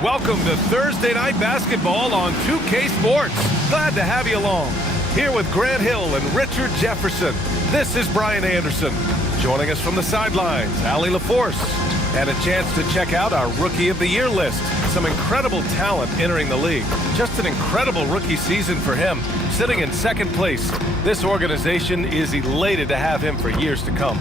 Welcome to Thursday Night Basketball on 2K Sports. Glad to have you along. Here with Grant Hill and Richard Jefferson, this is Brian Anderson. Joining us from the sidelines, Allie LaForce. And a chance to check out our Rookie of the Year list. Some incredible talent entering the league. Just an incredible rookie season for him, sitting in second place. This organization is elated to have him for years to come.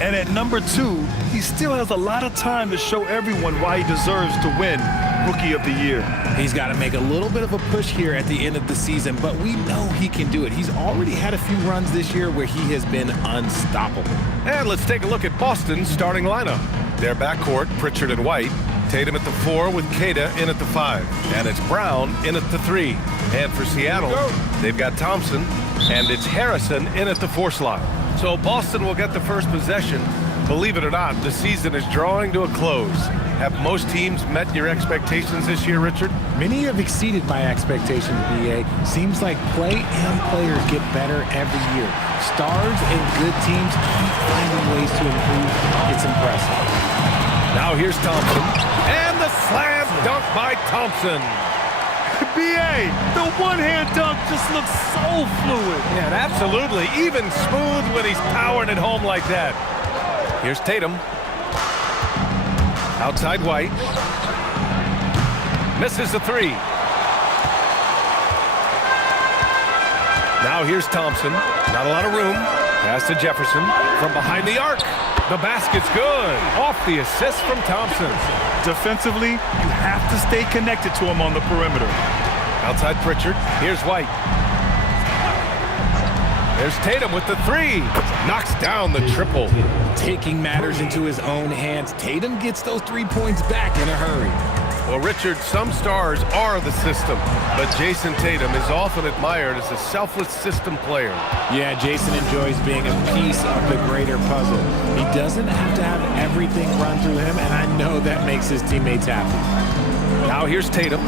And at number 2, he still has a lot of time to show everyone why he deserves to win Rookie of the Year. He's got to make a little bit of a push here at the end of the season, but we know he can do it. He's already had a few runs this year where he has been unstoppable. And let's take a look at Boston's starting lineup. Their backcourt, Pritchard and White. Tatum at the 4 with Kata in at the 5. And it's Brown in at the 3. And for Seattle, they've got Thompson, and it's Harrison in at the 4 slot. So Boston will get the first possession. Believe it or not, the season is drawing to a close. Have most teams met your expectations this year, Richard? Many have exceeded my expectations, BA. Seems like play and players get better every year. Stars and good teams keep finding ways to improve. It's impressive. Now here's Thompson. And the slam dunk by Thompson. B.A., the one-hand dunk just looks so fluid. Yeah, absolutely. Even smooth when he's powering it home like that. Here's Tatum. Outside White. Misses the 3. Now here's Thompson. Not a lot of room. Pass to Jefferson. From behind the arc. The basket's good. Off the assist from Thompson. Defensively, you have to stay connected to him on the perimeter. Outside Pritchard. Here's White. There's Tatum with the 3. Knocks down the triple. Taking matters into his own hands, Tatum gets those 3 points back in a hurry. Well, Richard, some stars are the system, but Jayson Tatum is often admired as a selfless system player. Yeah, Jayson enjoys being a piece of the greater puzzle. He doesn't have to have everything run through him, and I know that makes his teammates happy. Now here's Tatum.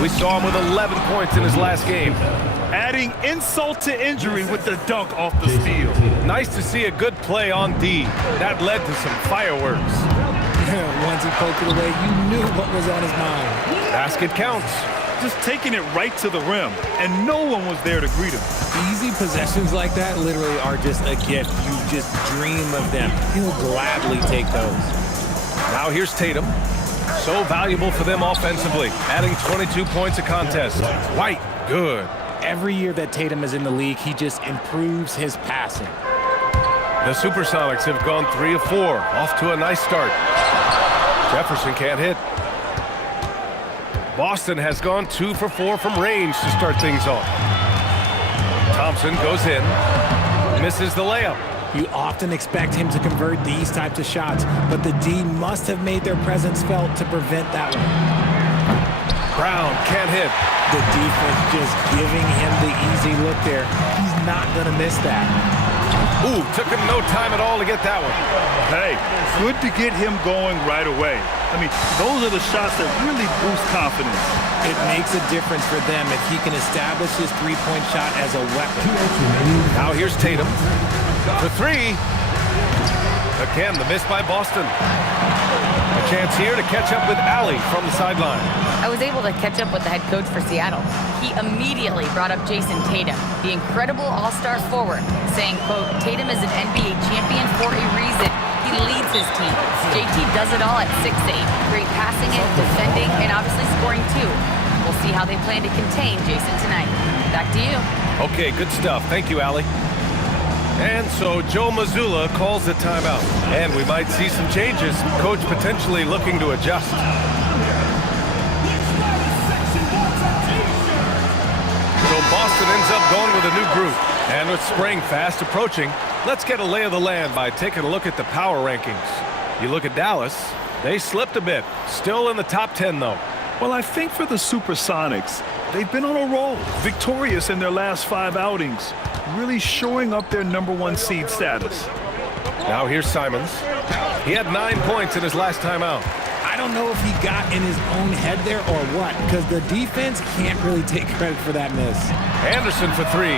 We saw him with 11 points in his last game. Adding insult to injury with the dunk off the steal. Nice to see a good play on D. That led to some fireworks. Once he poked it away, you knew what was on his mind. Basket counts. Just taking it right to the rim, and no one was there to greet him. Easy possessions like that literally are just a gift. You just dream of them. He'll gladly take those. Now here's Tatum. So valuable for them offensively, adding 22 points a contest. White, good. Every year that Tatum is in the league, he just improves his passing. The Supersonics have gone 3 of 4, off to a nice start. Jefferson can't hit. Boston has gone 2 for 4 from range to start things off. Thompson goes in, misses the layup. You often expect him to convert these types of shots, but the D must have made their presence felt to prevent that one. Brown can't hit. The defense just giving him the easy look there. He's not going to miss that. Ooh, took him no time at all to get that one. Hey, good to get him going right away. I mean, those are the shots that really boost confidence. It makes a difference for them if he can establish his three-point shot as a weapon. Now here's Tatum. The 3. Again, the miss by Boston. A chance here to catch up with Allie from the sideline. I was able to catch up with the head coach for Seattle. He immediately brought up Jayson Tatum, the incredible all-star forward, saying, quote, Tatum is an NBA champion for a reason. He leads his team. JT does it all at 6'8". Great passing it, defending, and obviously scoring too. We'll see how they plan to contain Jayson tonight. Back to you. Okay, good stuff. Thank you, Allie. And so Joe Mazzulla calls the timeout. And we might see some changes. Coach potentially looking to adjust. So Boston ends up going with a new group. And with spring fast approaching, let's get a lay of the land by taking a look at the power rankings. You look at Dallas, they slipped a bit. Still in the top 10, though. Well, I think for the Supersonics, they've been on a roll, victorious in their last 5 outings, really showing up their #1 seed status. Now here's Simons. He had 9 points in his last time out. I don't know if he got in his own head there or what, because the defense can't really take credit for that miss. Anderson for three.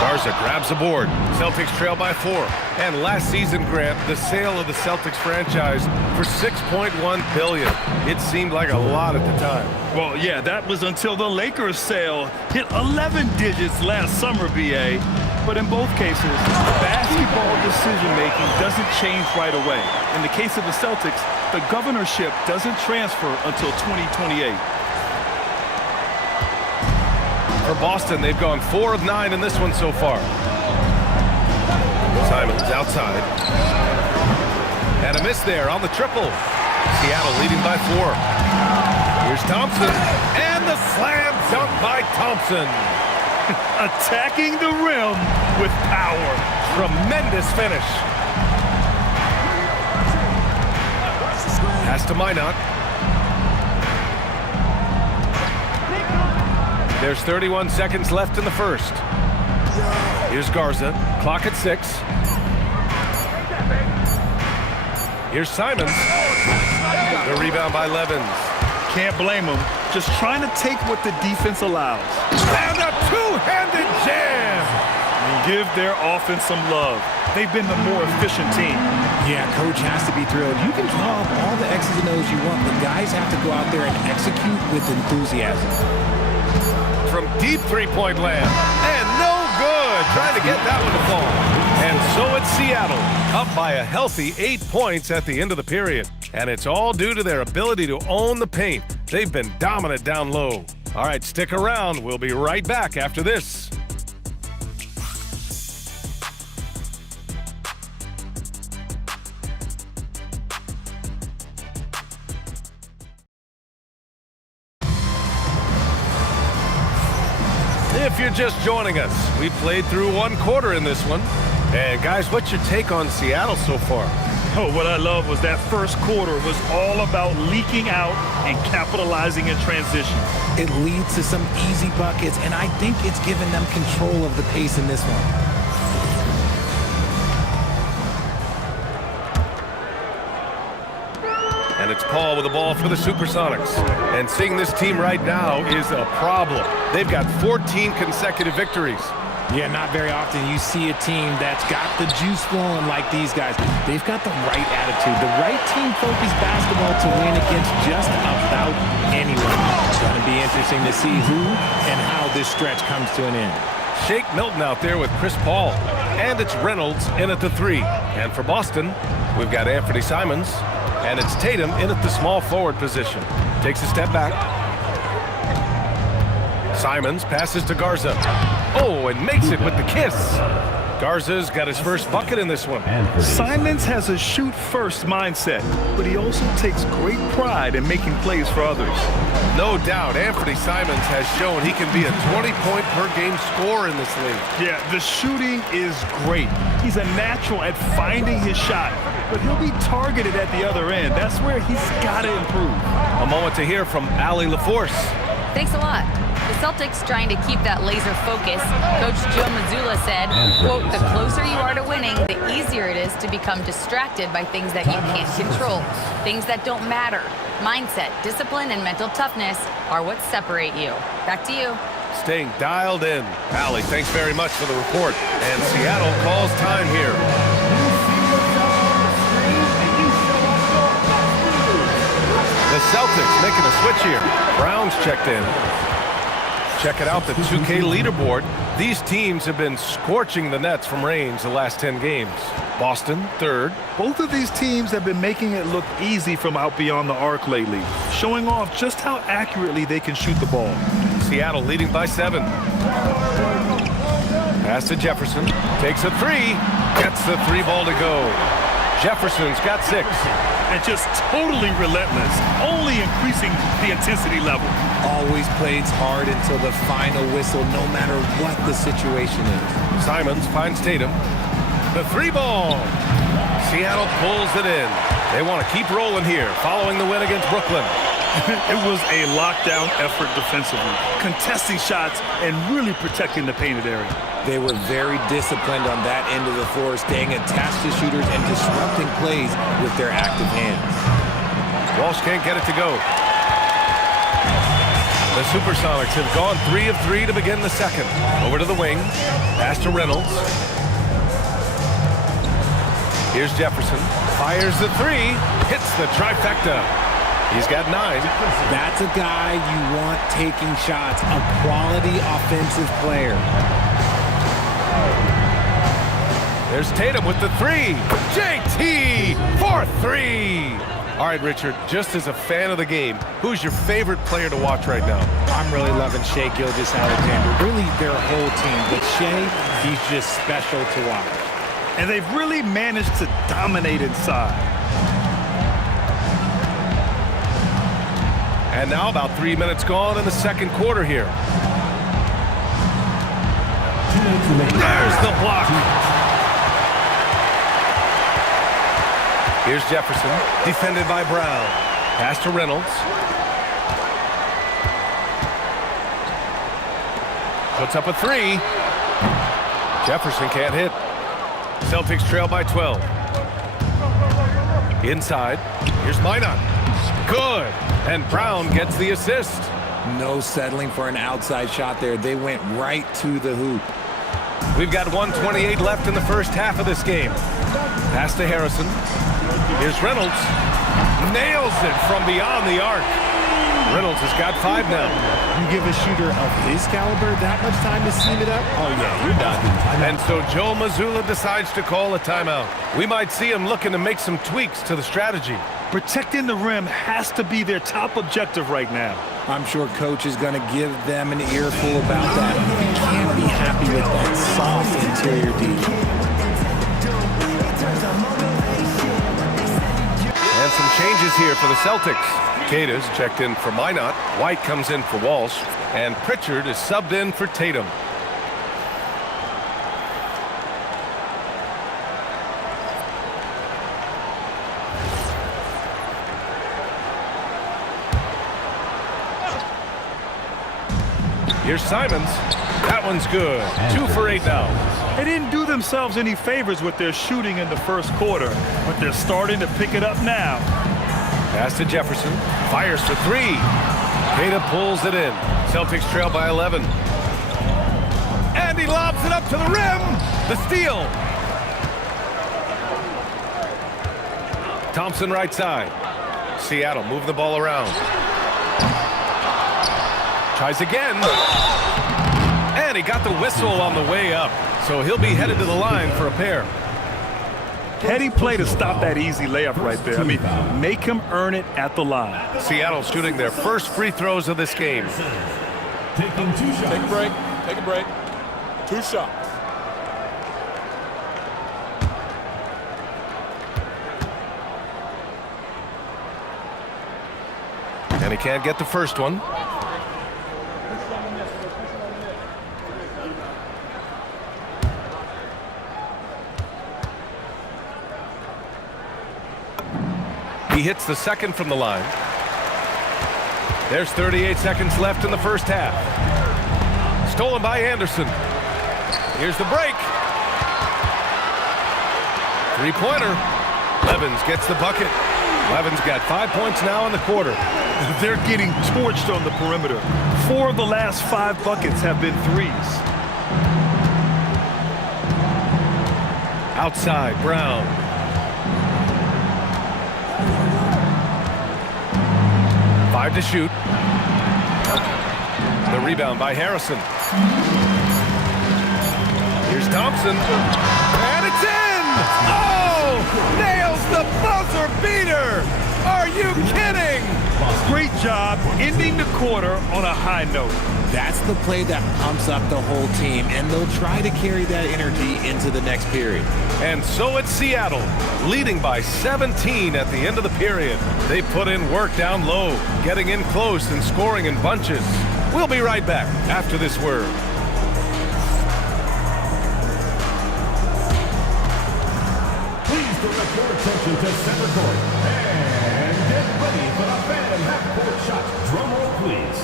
Garza grabs the board. Celtics trail by 4. And last season, Grant, the sale of the Celtics franchise for $6.1 billion. It seemed like a lot at the time. Well, yeah, that was until the Lakers sale hit 11 digits last summer, BA. But in both cases, basketball decision-making doesn't change right away. In the case of the Celtics, the governorship doesn't transfer until 2028. For Boston, they've gone 4 of 9 in this one so far. Simons outside. And a miss there on the triple. Seattle leading by 4. Here's Thompson. And the slam dunk by Thompson. Attacking the rim with power. Tremendous finish. Pass to Minot. There's 31 seconds left in the first. Here's Garza. Clock at 6. Here's Simons. The rebound by Levins. Can't blame him. Just trying to take what the defense allows. And a two-handed jam. And give their offense some love. They've been the more efficient team. Yeah, coach has to be thrilled. You can draw up all the X's and O's you want, but guys have to go out there and execute with enthusiasm. From deep three-point land. And no good. Trying to get that one to fall. And so it's Seattle, up by a healthy 8 points at the end of the period. And it's all due to their ability to own the paint. They've been dominant down low. All right, stick around. We'll be right back after this. If you're just joining us, we played through 1 quarter in this one. And guys, what's your take on Seattle so far? Oh, what I love was that first quarter was all about leaking out and capitalizing in transition. It leads to some easy buckets, and I think it's given them control of the pace in this one. And it's Paul with the ball for the Supersonics. And seeing this team right now is a problem. They've got 14 consecutive victories. Yeah, not very often you see a team that's got the juice flowing like these guys. They've got the right attitude, the right team-focused basketball to win against just about anyone. It's going to be interesting to see who and how this stretch comes to an end. Shake Milton out there with Chris Paul. And it's Reynolds in at the 3. And for Boston, we've got Anthony Simons. And it's Tatum in at the small forward position. Takes a step back. Simons passes to Garza. Oh, and makes it with the kiss. Garza's got his first bucket in this one. Simons has a shoot-first mindset, but he also takes great pride in making plays for others. No doubt, Anthony Simons has shown he can be a 20-point-per-game scorer in this league. Yeah, the shooting is great. He's a natural at finding his shot, but he'll be targeted at the other end. That's where he's got to improve. A moment to hear from Allie LaForce. Thanks a lot. The Celtics trying to keep that laser focus. Coach Joe Mazzulla said, quote, the closer you are to winning, the easier it is to become distracted by things that you can't control, things that don't matter. Mindset, discipline, and mental toughness are what separate you. Back to you. Staying dialed in. Allie, thanks very much for the report. And Seattle calls time here. The Celtics making a switch here. Brown's checked in. Checking out the 2K leaderboard. These teams have been scorching the nets from range the last 10 games. Boston, 3rd. Both of these teams have been making it look easy from out beyond the arc lately, showing off just how accurately they can shoot the ball. Seattle leading by 7. Pass to Jefferson. Takes a 3. Gets the 3 ball to go. Jefferson's got 6. And just totally relentless, only increasing the intensity level. Always plays hard until the final whistle, no matter what the situation is. Simons finds Tatum. The 3 ball. Seattle pulls it in. They want to keep rolling here, following the win against Brooklyn. It was a lockdown effort defensively, contesting shots and really protecting the painted area. They were very disciplined on that end of the floor, staying attached to shooters and disrupting plays with their active hands. Walsh can't get it to go. The Supersonics have gone 3 of 3 to begin the second. Over to the wing. Pass to Reynolds. Here's Jefferson. Fires the 3. Hits the trifecta. He's got 9. That's a guy you want taking shots. A quality offensive player. There's Tatum with the 3. JT for 3. All right, Richard, just as a fan of the game, who's your favorite player to watch right now? I'm really loving Shai Gilgeous-Alexander. Really, their whole team. But Shai, he's just special to watch. And they've really managed to dominate inside. And now about 3 minutes gone in the second quarter here. There's the block. Here's Jefferson, defended by Brown. Pass to Reynolds. Puts up a 3. Jefferson can't hit. Celtics trail by 12. Inside. Here's Minot. Good. And Brown gets the assist. No settling for an outside shot there. They went right to the hoop. We've got 1:28 left in the first half of this game. Pass to Harrison. Here's Reynolds. Nails it from beyond the arc. Reynolds has got 5 now. You give a shooter of his caliber that much time to seam it up? Oh, yeah, you're done. And so Joe Mazzulla decides to call a timeout. We might see him looking to make some tweaks to the strategy. Protecting the rim has to be their top objective right now. I'm sure Coach is going to give them an earful about that. You can't be happy with that soft interior D. And some changes here for the Celtics. Cata's checked in for Minot. White comes in for Walsh. And Pritchard is subbed in for Tatum. Here's Simons. That one's good. 2 for 8 now. They didn't do themselves any favors with their shooting in the first quarter, but they're starting to pick it up now. Pass to Jefferson. Fires for 3. Cata pulls it in. Celtics trail by 11. And he lobs it up to the rim. The steal. Thompson right side. Seattle move the ball around. Tries again. And he got the whistle on the way up. So he'll be headed to the line for a pair. Heady play to stop that easy layup right there. I mean, make him earn it at the line. Seattle shooting their first free throws of this game. Taking 2 shots. Take a break. Take a break. 2 shots. And he can't get the first one. He hits the second from the line. There's 38 seconds left in the first half. Stolen by Anderson. Here's the break. 3-pointer. Levins gets the bucket. Levins got 5 points now in the quarter. They're getting torched on the perimeter. 4 of the last 5 buckets have been threes. Outside, Brown. Five to shoot. The rebound by Harrison. Here's Thompson. And it's in! Oh! Nails the buzzer beater! Are you kidding? Great job ending the quarter on a high note. That's the play that pumps up the whole team, and they'll try to carry that energy into the next period. And so it's Seattle, leading by 17 at the end of the period. They put in work down low, getting in close and scoring in bunches. We'll be right back after this word. Please direct your attention to center court. And get ready for the Phantom half-court shot. Drum roll, please.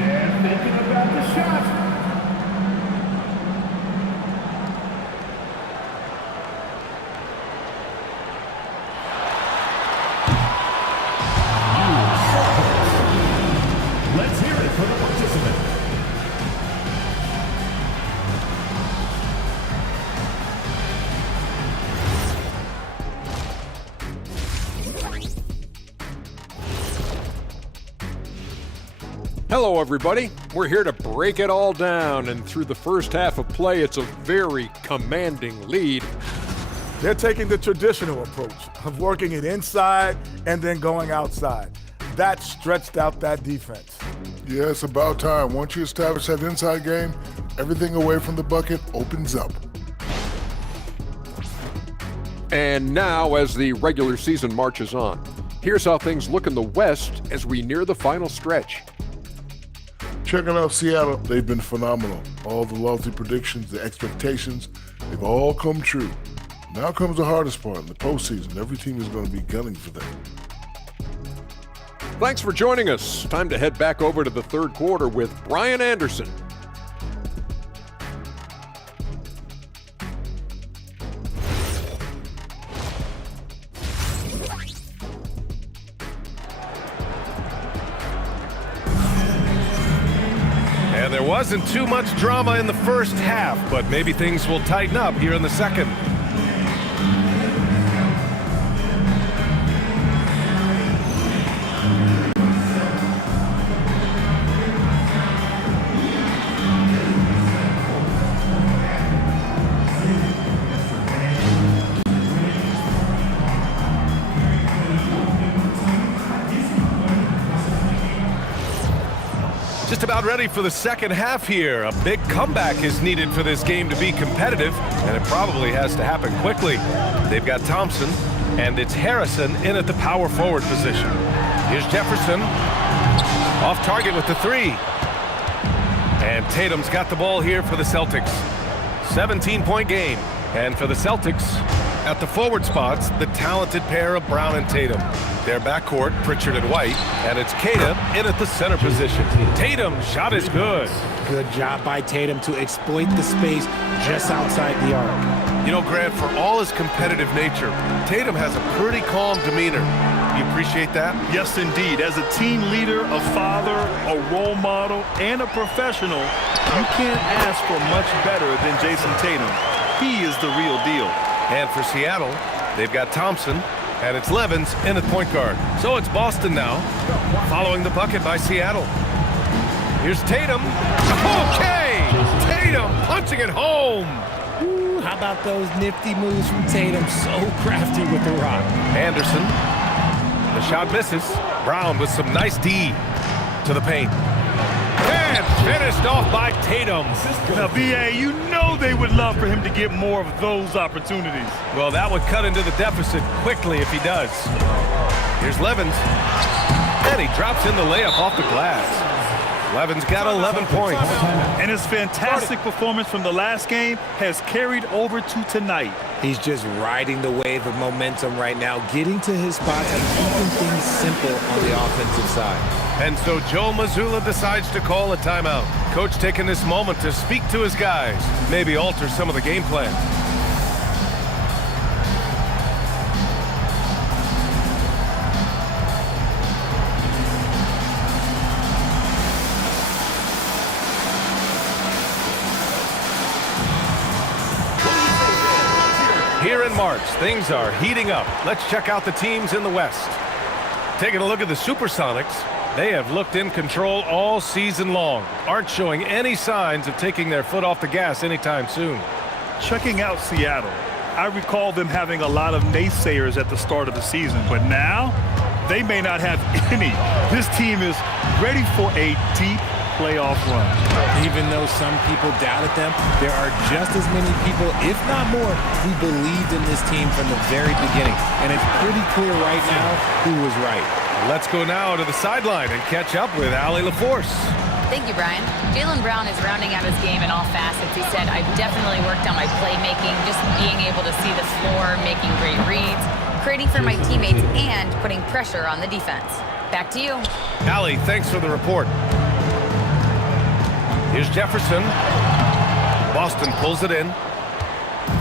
And thinking about the shot. Hello, everybody. We're here to break it all down, and through the first half of play, it's a very commanding lead. They're taking the traditional approach of working it inside and then going outside. That stretched out that defense. Yeah, it's about time. Once you establish that inside game, everything away from the bucket opens up. And now, as the regular season marches on, here's how things look in the West as we near the final stretch. Checking out Seattle, they've been phenomenal. All the lofty predictions, the expectations, they've all come true. Now comes the hardest part in the postseason. Every team is going to be gunning for them. Thanks for joining us. Time to head back over to the third quarter with Brian Anderson. And there wasn't too much drama in the first half, but maybe things will tighten up here in the second. Just about ready for the second half here. A big comeback is needed for this game to be competitive, and it probably has to happen quickly. They've got Thompson, and it's Harrison in at the power forward position. Here's Jefferson, off target with the three. And Tatum's got the ball here for the Celtics. 17-point game. And for the Celtics, at the forward spots, the talented pair of Brown and Tatum. Their backcourt, Pritchard and White, and it's Tatum in at the center position. Tatum's shot is good. Good job by Tatum to exploit the space just outside the arc. You know, Grant, for all his competitive nature, Tatum has a pretty calm demeanor. You appreciate that? Yes, indeed. As a team leader, a father, a role model, and a professional, you can't ask for much better than Jayson Tatum. He is the real deal. And for Seattle, they've got Thompson, and it's Levins in at point guard. So it's Boston now, following the bucket by Seattle. Here's Tatum. Okay! Tatum punching it home. Ooh, how about those nifty moves from Tatum? So crafty with the rock. Anderson. The shot misses. Brown with some nice D to the paint. And finished off by Tatum. Now, B.A., you know they would love for him to get more of those opportunities. Well, that would cut into the deficit quickly if he does. Here's Levins. And he drops in the layup off the glass. Levins got 11 points. And his fantastic performance from the last game has carried over to tonight. He's just riding the wave of momentum right now, getting to his spots and keeping things simple on the offensive side. And so Joe Mazzulla decides to call a timeout. Coach taking this moment to speak to his guys, maybe alter some of the game plan. Here in March, things are heating up. Let's check out the teams in the West. Taking a look at the Supersonics, they have looked in control all season long, aren't showing any signs of taking their foot off the gas anytime soon. Checking out Seattle, I recall them having a lot of naysayers at the start of the season, but now they may not have any. This team is ready for a deep playoff run. Even though some people doubted them, there are just as many people, if not more, who believed in this team from the very beginning. And it's pretty clear right now who was right. Let's go now to the sideline and catch up with Allie LaForce. Thank you, Brian. Jaylen Brown is rounding out his game in all facets. He said, I've definitely worked on my playmaking, just being able to see the floor, making great reads, creating for my teammates, and putting pressure on the defense. Back to you. Allie, thanks for the report. Here's Jefferson. Boston pulls it in.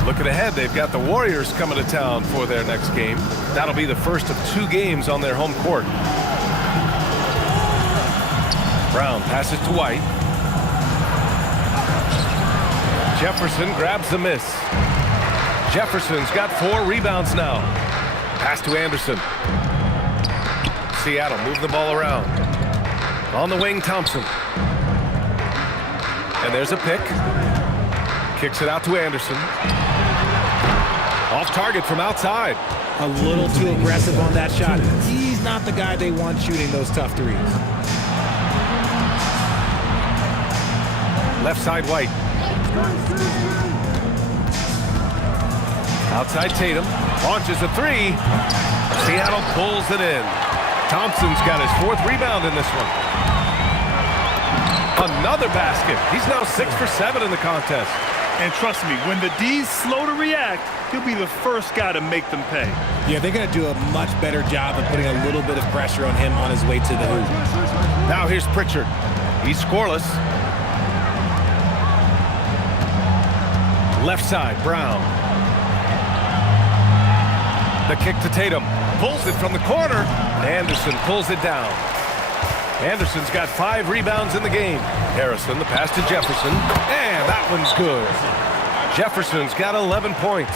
Looking ahead, they've got the Warriors coming to town for their next game. That'll be the first of 2 games on their home court. Brown passes to White. Jefferson grabs the miss. Jefferson's got 4 rebounds now. Pass to Anderson. Seattle move the ball around. On the wing, Thompson. And there's a pick. Kicks it out to Anderson. Off target from outside. A little too aggressive on that shot. He's not the guy they want shooting those tough threes. Left side, White. Outside, Tatum. Launches a three. Seattle pulls it in. Thompson's got his 4th rebound in this one. Another basket. He's now 6 for 7 in the contest. And trust me, when the D's slow to react, he'll be the first guy to make them pay. Yeah, they're going to do a much better job of putting a little bit of pressure on him on his way to the hoop. Now here's Pritchard. He's scoreless. Left side, Brown. The kick to Tatum. Pulls it from the corner. Anderson pulls it down. Anderson's got 5 rebounds in the game. Harrison, the pass to Jefferson. And that one's good. Jefferson's got 11 points.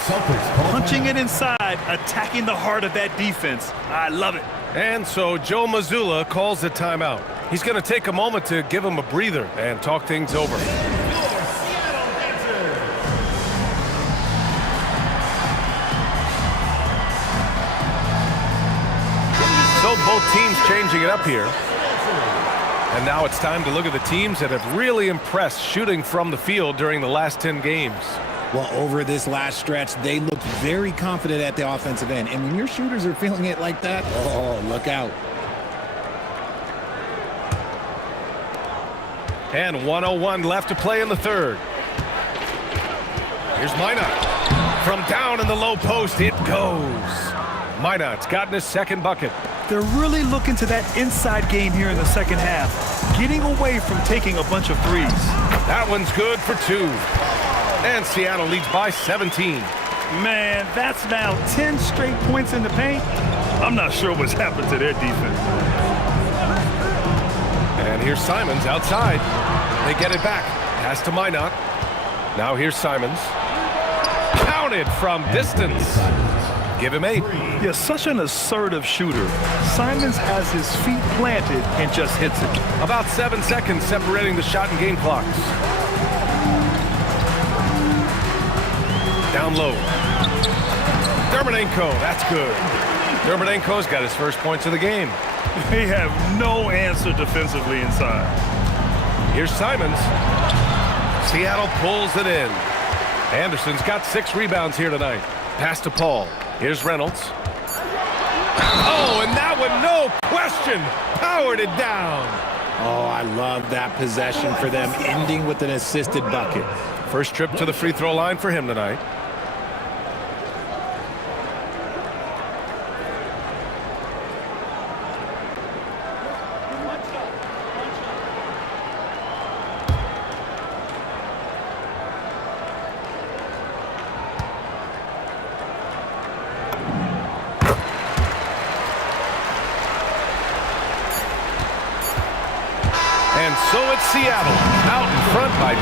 Punching it inside, attacking the heart of that defense. I love it. And so Joe Mazzulla calls the timeout. He's going to take a moment to give him a breather and talk things over. So both teams changing it up here. And now it's time to look at the teams that have really impressed shooting from the field during the last 10 games. Well, over this last stretch, they looked very confident at the offensive end. And when your shooters are feeling it like that, oh, look out. And 1:01 left to play in the 3rd. Here's Minot. From down in the low post, it goes. Minot's gotten his 2nd bucket. They're really looking to that inside game here in the 2nd half, getting away from taking a bunch of threes. That one's good for 2. And Seattle leads by 17. Man, that's now 10 straight points in the paint. I'm not sure what's happened to their defense. And here's Simons outside. They get it back. Pass to Minot. Now here's Simons. Counted from distance. Give him 8. Yeah, such an assertive shooter. Simons has his feet planted and just hits it. About 7 seconds separating the shot and game clocks. Down low. Dermanenko, that's good. Dermanenko's got his 1st points of the game. They have no answer defensively inside. Here's Simons. Seattle pulls it in. Anderson's got 6 rebounds here tonight. Pass to Paul. Here's Reynolds. Oh, and that one, no question, powered it down. Oh, I love that possession for them, ending with an assisted bucket. First trip to the free throw line for him tonight. And so it's Seattle, out in front by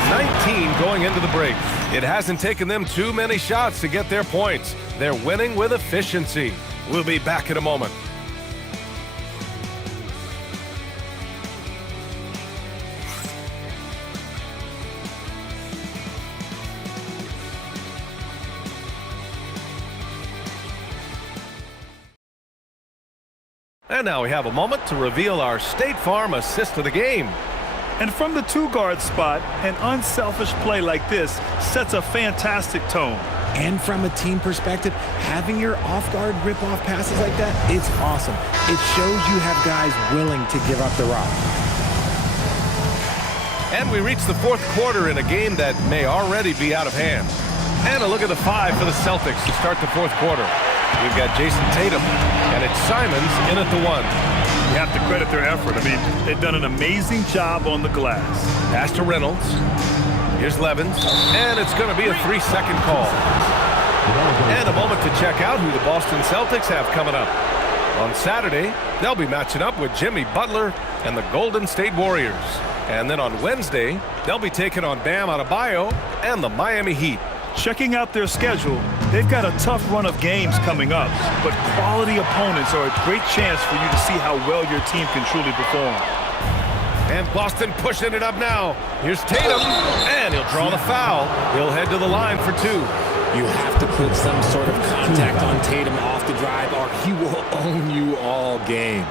19 going into the break. It hasn't taken them too many shots to get their points. They're winning with efficiency. We'll be back in a moment. And now we have a moment to reveal our State Farm assist of the game. And from the 2-guard spot, an unselfish play like this sets a fantastic tone. And from a team perspective, having your off-guard rip-off passes like that, it's awesome. It shows you have guys willing to give up the rock. And we reach the 4th quarter in a game that may already be out of hand. And a look at the 5 for the Celtics to start the 4th quarter. We've got Jayson Tatum, and it's Simons in at the 1. You have to credit their effort. I mean, they've done an amazing job on the glass. Pass to Reynolds. Here's Levins, and it's going to be a 3-second call. And a moment to check out who the Boston Celtics have coming up. On Saturday, they'll be matching up with Jimmy Butler and the Golden State Warriors. And then on Wednesday, they'll be taking on Bam Adebayo and the Miami Heat. Checking out their schedule, they've got a tough run of games coming up, but quality opponents are a great chance for you to see how well your team can truly perform. And Boston pushing it up now. Here's Tatum, and he'll draw the foul. He'll head to the line for 2. You have to put some sort of contact on Tatum off the drive, or he will own you all game.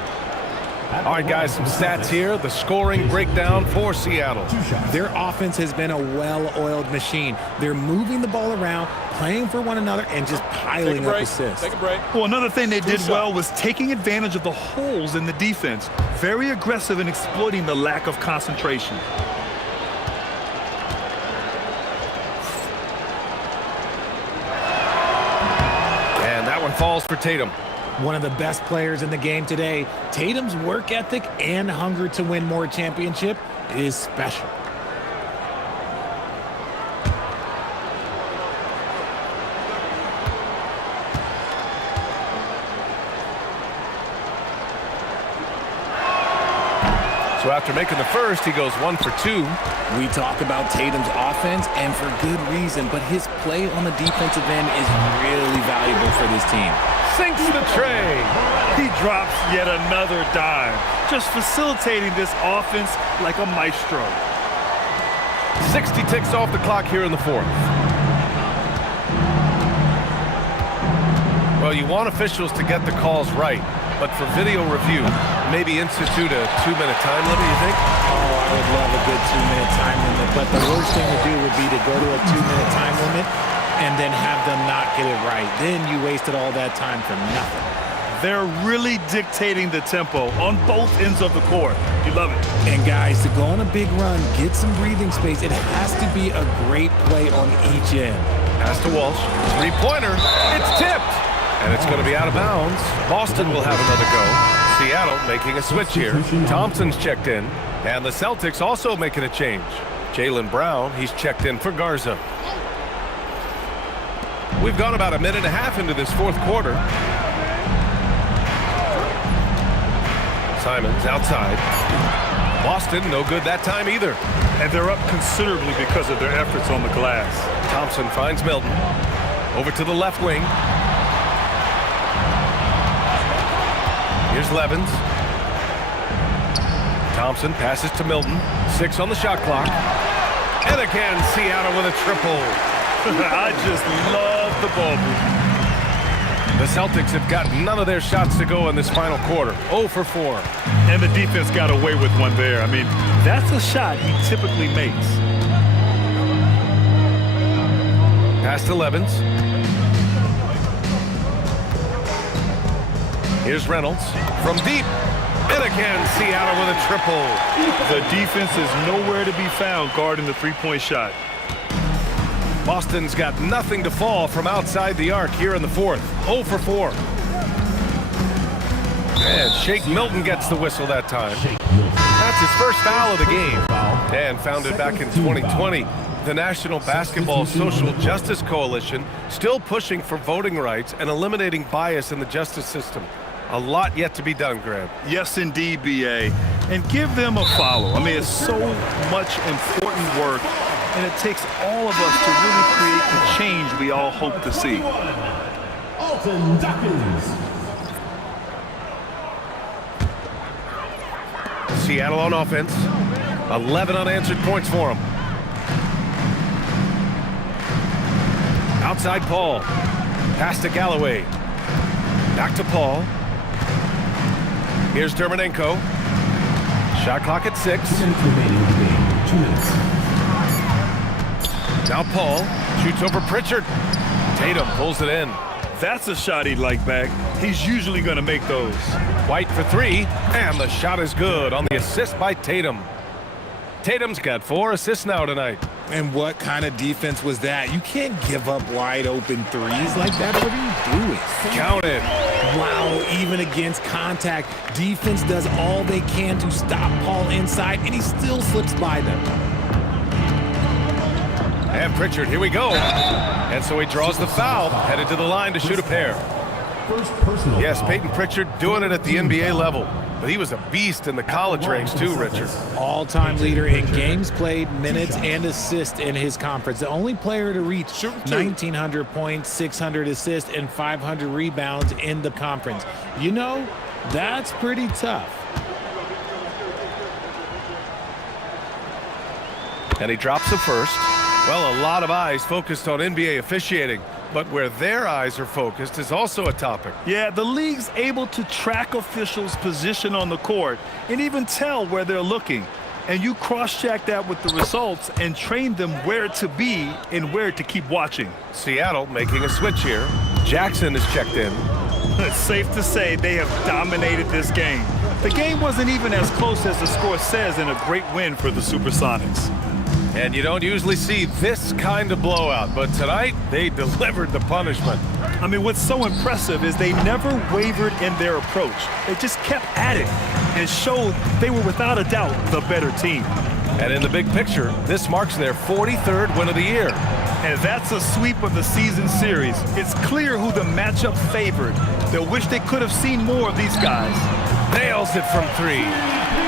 All right, guys, some stats here. The scoring breakdown for Seattle. Their offense has been a well-oiled machine. They're moving the ball around, playing for one another, and just piling up assists. Take a break. Well, another thing they did well was taking advantage of the holes in the defense. Very aggressive in exploiting the lack of concentration. And that one falls for Tatum. One of the best players in the game today. Tatum's work ethic and hunger to win more championship is special. So after making the first, he goes 1 for 2. We talk about Tatum's offense, and for good reason, but his play on the defensive end is really valuable for this team. Sinks the tray. He drops yet another dime, just facilitating this offense like a maestro. 60 ticks off the clock here in the 4th. Well, you want officials to get the calls right, but for video review, maybe institute a 2-minute time limit, you think? Oh, I would love a good 2-minute time limit, but the worst thing to do would be to go to a 2-minute time limit and then have them not get it right. Then you wasted all that time for nothing. They're really dictating the tempo on both ends of the court. You love it. And guys, to go on a big run, get some breathing space, it has to be a great play on each end. Pass to Walsh. 3-pointer. It's tipped. And it's going to be out of bounds. Boston will have another go. Seattle making a switch here. Thompson's checked in. And the Celtics also making a change. Jaylen Brown, he's checked in for Garza. We've gone about a minute and a half into this 4th quarter. Simons outside. Boston, no good that time either. And they're up considerably because of their efforts on the glass. Thompson finds Milton. Over to the left wing. Here's Levins. Thompson passes to Milton. 6 on the shot clock. And again, Seattle with a triple. I just love the ball movement. The Celtics have got none of their shots to go in this final quarter. 0 for 4. And the defense got away with one there. I mean, that's a shot he typically makes. Pass to Levins. Here's Reynolds from deep. And again, Seattle with a triple. The defense is nowhere to be found guarding the three-point shot. Boston's got nothing to fall from outside the arc here in the 4th. 0 for 4. And Shake Milton gets the whistle that time. That's his first foul of the game. And founded back in 2020, the National Basketball Social Justice Coalition still pushing for voting rights and eliminating bias in the justice system. A lot yet to be done, Graham. Yes, indeed, B.A. And give them a follow. I mean, it's so much important work, and it takes all of us to really create the change we all hope to see. Alton Dawkins. Seattle on offense. 11 unanswered points for them. Outside Paul. Pass to Galloway. Back to Paul. Here's Dermanenko. Shot clock at 6. 2 minutes remaining in the game. 2 minutes. Now Paul shoots over Pritchard. Tatum pulls it in. That's a shot he'd like back. He's usually going to make those. White for 3, and the shot is good on the assist by Tatum. Tatum's got 4 assists now tonight. And what kind of defense was that? You can't give up wide open threes like that. What are you doing? Count it. Wow, even against contact, defense does all they can to stop Paul inside, and he still slips by them. And Pritchard, here we go. And so he draws the foul, headed to the line to shoot a pair. First personal Yes, foul. Peyton Pritchard doing it at the NBA level. But he was a beast in the college ranks too, Richard. All-time leader in games played, minutes, and assists in his conference. The only player to reach 1,900 points, 600 assists, and 500 rebounds in the conference. You know, that's pretty tough. And he drops the first. Well, a lot of eyes focused on NBA officiating, but where their eyes are focused is also a topic. Yeah, the league's able to track officials' position on the court and even tell where they're looking. And you cross-check that with the results and train them where to be and where to keep watching. Seattle making a switch here. Jackson is checked in. It's safe to say they have dominated this game. The game wasn't even as close as the score says in a great win for the Supersonics. And you don't usually see this kind of blowout, but tonight they delivered the punishment. I mean, what's so impressive is they never wavered in their approach. They just kept at it and showed they were without a doubt the better team. And in the big picture, this marks their 43rd win of the year. And that's a sweep of the season series. It's clear who the matchup favored. They'll wish they could have seen more of these guys. Nails it from three.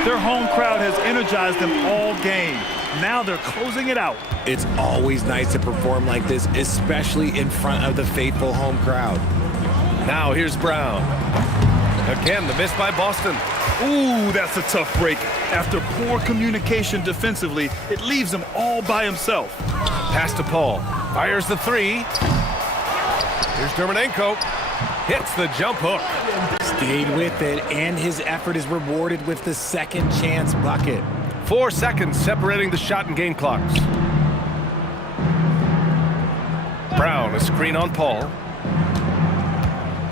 Their home crowd has energized them all game. Now they're closing it out. It's always nice to perform like this, especially in front of the faithful home crowd. Now here's Brown. Again, the miss by Boston. Ooh, that's a tough break. After poor communication defensively, it leaves him all by himself. Pass to Paul. Fires the three. Here's Dermanenko. Hits the jump hook. Stayed with it, and his effort is rewarded with the second chance bucket. 4 seconds separating the shot and game clocks. Brown, a screen on Paul.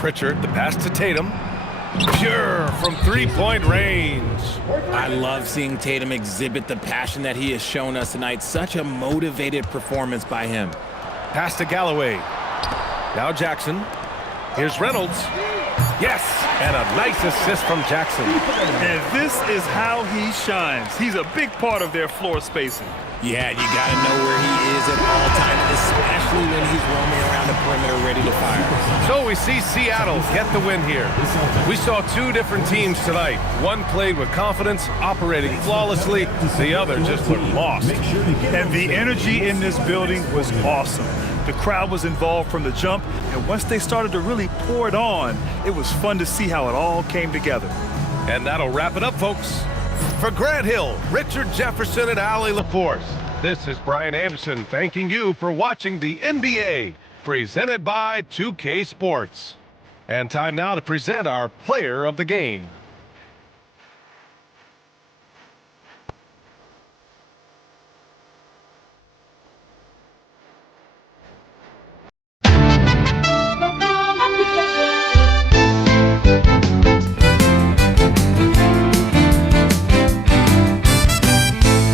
Pritchard, the pass to Tatum. Pure from three-point range. I love seeing Tatum exhibit the passion that he has shown us tonight. Such a motivated performance by him. Pass to Galloway. Now Jackson. Here's Reynolds. Yes, and a nice assist from Jackson. And this is how he shines. He's a big part of their floor spacing. Yeah, you got to know where he is at all times, especially when he's roaming around the perimeter ready to fire. So we see Seattle get the win here. We saw two different teams tonight. One played with confidence, operating flawlessly. The other just looked lost. And the energy in this building was awesome. The crowd was involved from the jump, and once they started to really pour it on, it was fun to see how it all came together. And that'll wrap it up, folks. For Grant Hill, Richard Jefferson, and Allie LaForce, this is Brian Anderson thanking you for watching the NBA, presented by 2K Sports. And time now to present our player of the game.